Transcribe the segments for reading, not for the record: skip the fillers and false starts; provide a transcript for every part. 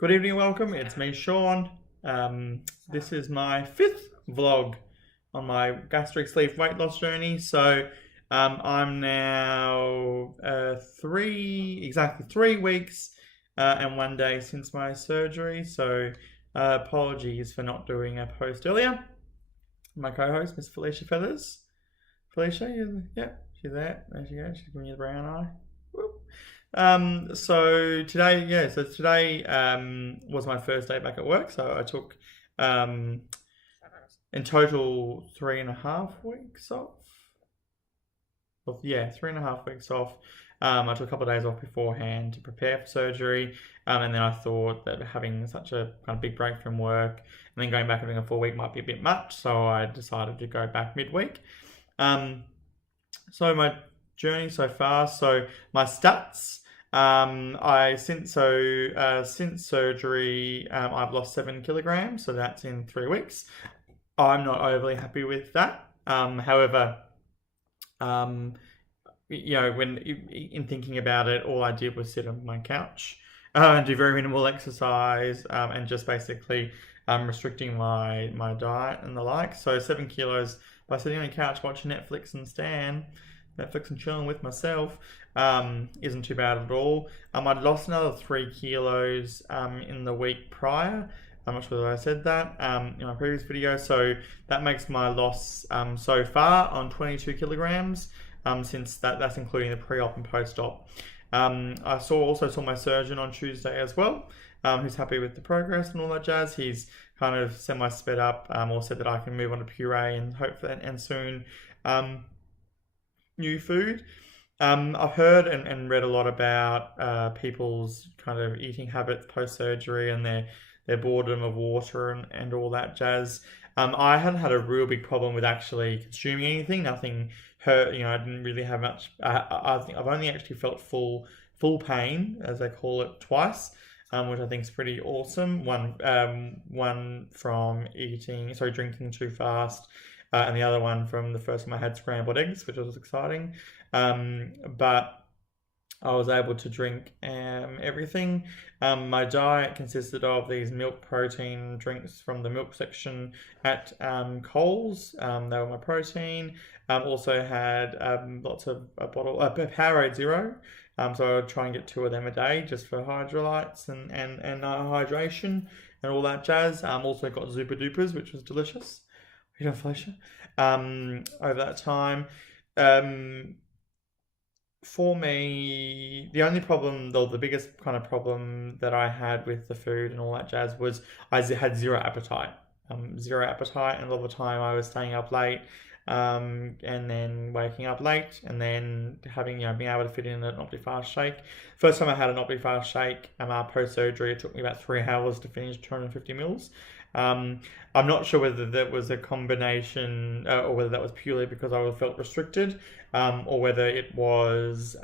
Good evening and welcome. It's me, Sean. This is my fifth vlog on my gastric sleeve weight loss journey. I'm now exactly 3 weeks and 1 day since my surgery. Apologies for not doing a post earlier. My co-host, Miss Felicia Feathers. Felicia, she's there. There she goes. She's giving you the brown eye. Whoop. So today was my first day back at work. So I took um, in total 3.5 weeks off. Well, yeah, 3.5 weeks off. I took a couple of days off beforehand to prepare for surgery, and then I thought that having such a kind of big break from work and then going back and doing a full week might be a bit much, so I decided to go back midweek. So my journey so far, so my stats. Since surgery, I've lost 7 kilograms, so that's in 3 weeks. I'm not overly happy with that. However, when in thinking about it, all I did was sit on my couch and do very minimal exercise and just basically restricting my diet and the like. So 7 kilos by sitting on the couch watching Netflix and chilling with myself isn't too bad at all. I'd lost another 3 kilos in the week prior. I'm not sure that I said that in my previous video. So that makes my loss so far on 22 kilograms, since that's including the pre-op and post-op. I also saw my surgeon on Tuesday as well, who's happy with the progress and all that jazz. He's kind of semi-sped up, or said that I can move on to puree and hopefully and soon new food. I've heard and read a lot about people's kind of eating habits post-surgery and their boredom of water and all that jazz. I hadn't had a real big problem with actually consuming anything. Nothing hurt. I didn't really have much. I think I've only actually felt full pain, as they call it, twice, which I think is pretty awesome. One from drinking too fast, and the other one from the first time I had scrambled eggs, which was exciting. But I was able to drink everything. My diet consisted of these milk protein drinks from the milk section at Coles. They were my protein. Also had lots of a Powerade Zero. So I would try and get 2 of them a day just for hydrolytes and hydration and all that jazz. Also got Zupa Dupas, which was delicious. Felicia. Over that time. For me, the only problem, though, the biggest kind of problem that I had with the food and all that jazz was I had zero appetite. And a lot of the time I was staying up late, and then waking up late, and then being able to fit in an Optifast shake. First time I had an Optifast shake, post-surgery, it took me about 3 hours to finish 250 mils. I'm not sure whether that was a combination or whether that was purely because I felt restricted, or whether it was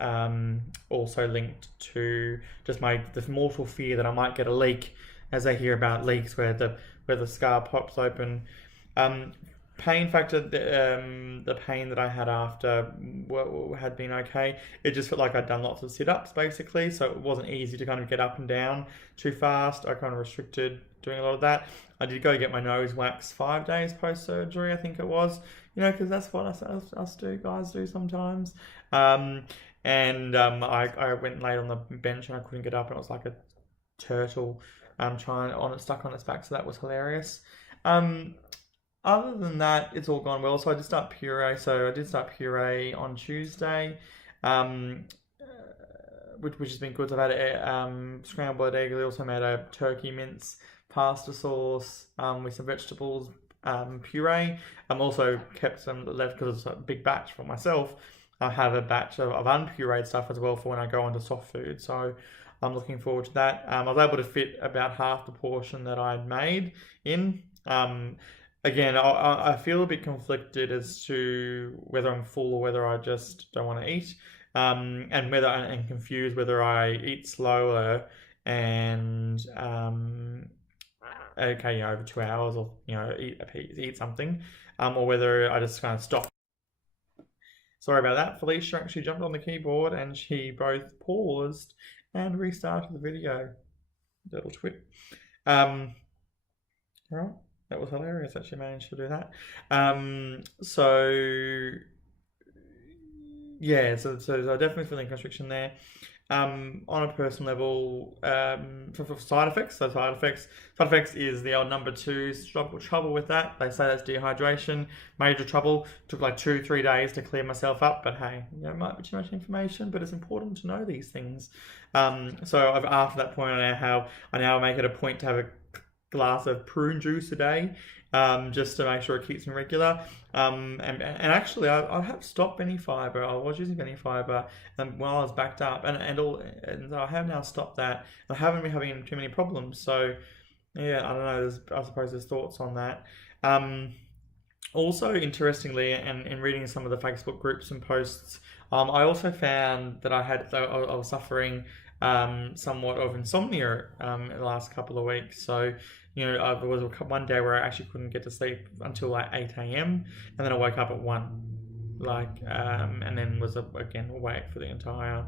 also linked to just the mortal fear that I might get a leak, as I hear about leaks where the scar pops open. Pain factor, the pain that I had after had been okay. It just felt like I'd done lots of sit-ups basically, so it wasn't easy to kind of get up and down too fast. I kind of restricted doing a lot of that. I did go get my nose waxed 5 days post-surgery, I think it was, because that's what us guys do sometimes. I went and laid on the bench and I couldn't get up, and it was like a turtle stuck on its back, so that was hilarious. Other than that, it's all gone well. So I did start puree. So I did start puree on Tuesday, which has been good. So I've had a scrambled egg. I also made a turkey mince pasta sauce with some vegetables puree. I'm also kept some left because it's a big batch for myself. I have a batch of unpureed stuff as well for when I go into soft food. So I'm looking forward to that. I was able to fit about half the portion that I'd made in. Again, I feel a bit conflicted as to whether I'm full or whether I just don't want to eat, and confused whether I eat slower and over 2 hours, or eat something, or whether I just kind of stop. Sorry about that. Felicia actually jumped on the keyboard and she both paused and restarted the video. little twit. All right, that was hilarious. Actually, managed to do that. So yeah, so definitely feeling constriction there. On a personal level, for side effects. So side effects is the old number two trouble with that. They say that's dehydration, major trouble. Took like 2-3 days to clear myself up, but hey, it might be too much information, but it's important to know these things. So after that point, I now make it a point to have a glass of prune juice a day, just to make sure it keeps me regular. And actually, I have stopped Benefiber. I was using Benefiber while I was backed up, and I have now stopped that. I haven't been having too many problems. So yeah, I don't know. I suppose there's thoughts on that. Also, interestingly, and in reading some of the Facebook groups and posts, I also found that I was suffering somewhat of insomnia in the last couple of weeks. So, there was one day where I actually couldn't get to sleep until like 8 a.m. and then I woke up at 1, and then was again awake for the entire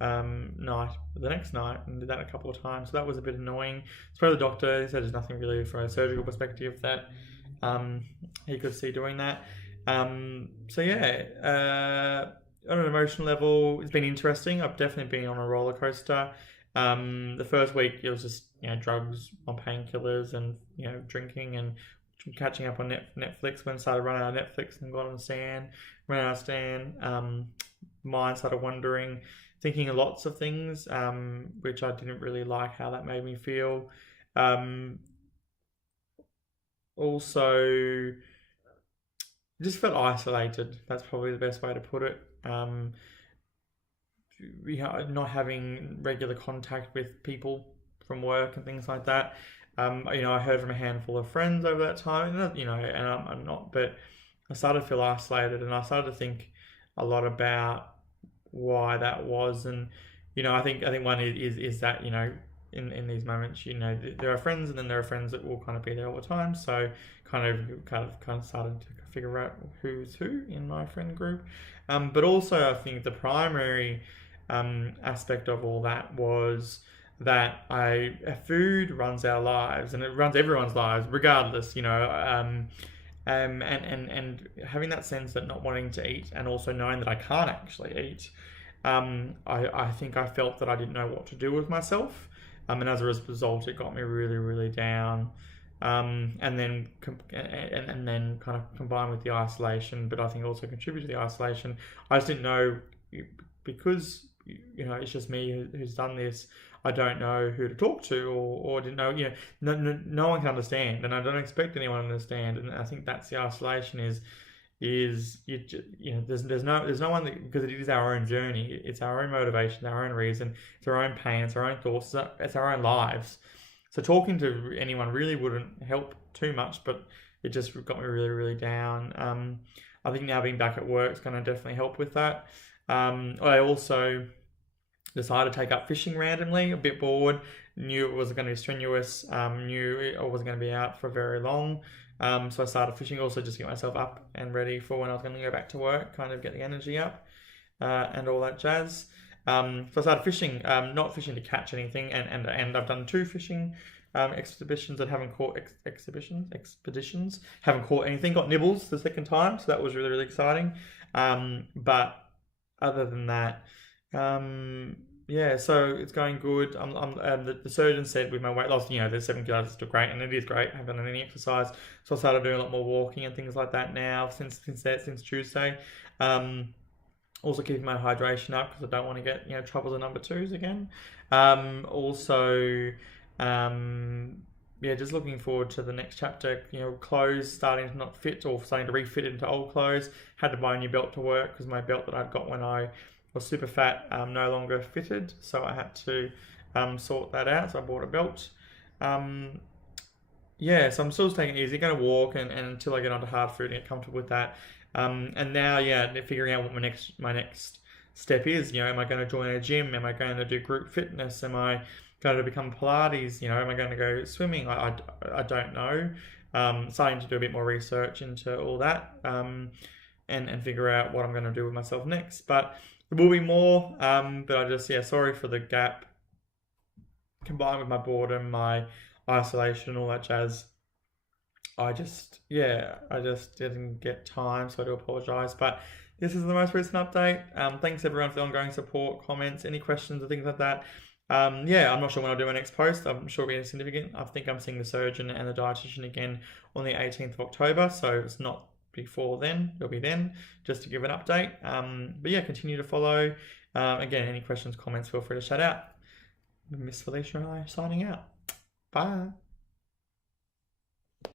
night, the next night, and did that a couple of times. So that was a bit annoying. Spoke to the doctor. He said there's nothing really from a surgical perspective that he could see doing that. So yeah, on an emotional level, it's been interesting. I've definitely been on a roller coaster. The first week it was just drugs, on painkillers, and drinking and catching up on Netflix. When I started running out of Netflix and got on Stan, ran out of Stan, mind started wandering, thinking of lots of things, which I didn't really like how that made me feel. Also, just felt isolated. That's probably the best way to put it. Not having regular contact with people from work and things like that. I heard from a handful of friends over that time, and I'm not, but I started to feel isolated, and I started to think a lot about why that was, and I think one is that in these moments, there are friends, and then there are friends that will kind of be there all the time. So kind of started to figure out who's who in my friend group. But also I think the primary aspect of all that was that food runs our lives, and it runs everyone's lives regardless, and having that sense that not wanting to eat, and also knowing that I can't actually eat, I think I felt that I didn't know what to do with myself, and as a result it got me really, really down. And then kind of combined with the isolation, but I think also contributed to the isolation. I just didn't know, because it's just me who's done this. I don't know who to talk to, or didn't know. No one can understand, and I don't expect anyone to understand. And I think that's the isolation there's no one because it is our own journey. It's our own motivation, our own reason, it's our own pain, it's our own thoughts, it's our own lives. So talking to anyone really wouldn't help too much, but it just got me really, really down. I think now being back at work is going to definitely help with that. I also decided to take up fishing randomly, a bit bored, knew it was going to be strenuous, knew I wasn't going to be out for very long. So I started fishing also just to get myself up and ready for when I was going to go back to work, kind of get the energy up, and all that jazz. So I started fishing, not fishing to catch anything, and I've done 2 fishing expeditions that haven't caught expeditions, haven't caught anything. Got nibbles the second time, so that was really, really exciting. But other than that, yeah, so it's going good. The surgeon said with my weight loss, the 7 kilos is still great, and it is great. I haven't done any exercise, so I started doing a lot more walking and things like that now since Tuesday. Also keeping my hydration up because I don't want to get troubles of number 2s again. Just looking forward to the next chapter. Clothes starting to not fit, or starting to refit into old clothes. Had to buy a new belt to work because my belt that I'd got when I was super fat no longer fitted, so I had to sort that out. So I bought a belt. So I'm still taking it easy. Going to walk and until I get onto hard food and get comfortable with that. And now, figuring out what my next step is. Am I going to join a gym? Am I going to do group fitness? Am I going to become Pilates? Am I going to go swimming? I don't know. Starting to do a bit more research into all that, and figure out what I'm going to do with myself next. But there will be more. But I just, sorry for the gap. combined with my boredom, my isolation, all that jazz, I just didn't get time, so I do apologise. But this is the most recent update. Thanks everyone for the ongoing support, comments, any questions or things like that. Yeah, I'm not sure when I'll do my next post. I'm sure it'll be significant. I think I'm seeing the surgeon and the dietitian again on the 18th of October, so it's not before then. It'll be then, just to give an update. But yeah, continue to follow. Again, any questions, comments, feel free to shout out. Miss Felicia and I signing out. Bye.